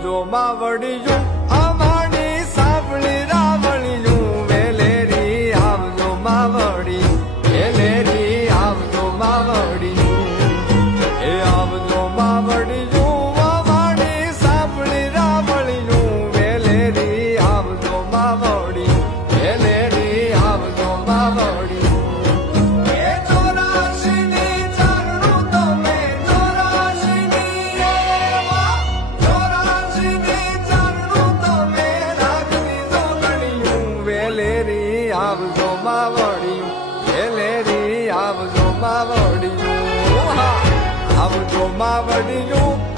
આવજો માવડિયું અમારી સાંભળી રાવળિયું વેલેરી આવજો માવડી વેલેરી આવજો માવડિયું એ આવજો માવડિયું અમારી સાંભળી રાવળિયું વેલેરી આવજો માવડી વેલેરી આવજો માવડી આવજો માવડિયું વેલેરી આવજો માવડિયું આવજો માવડિયું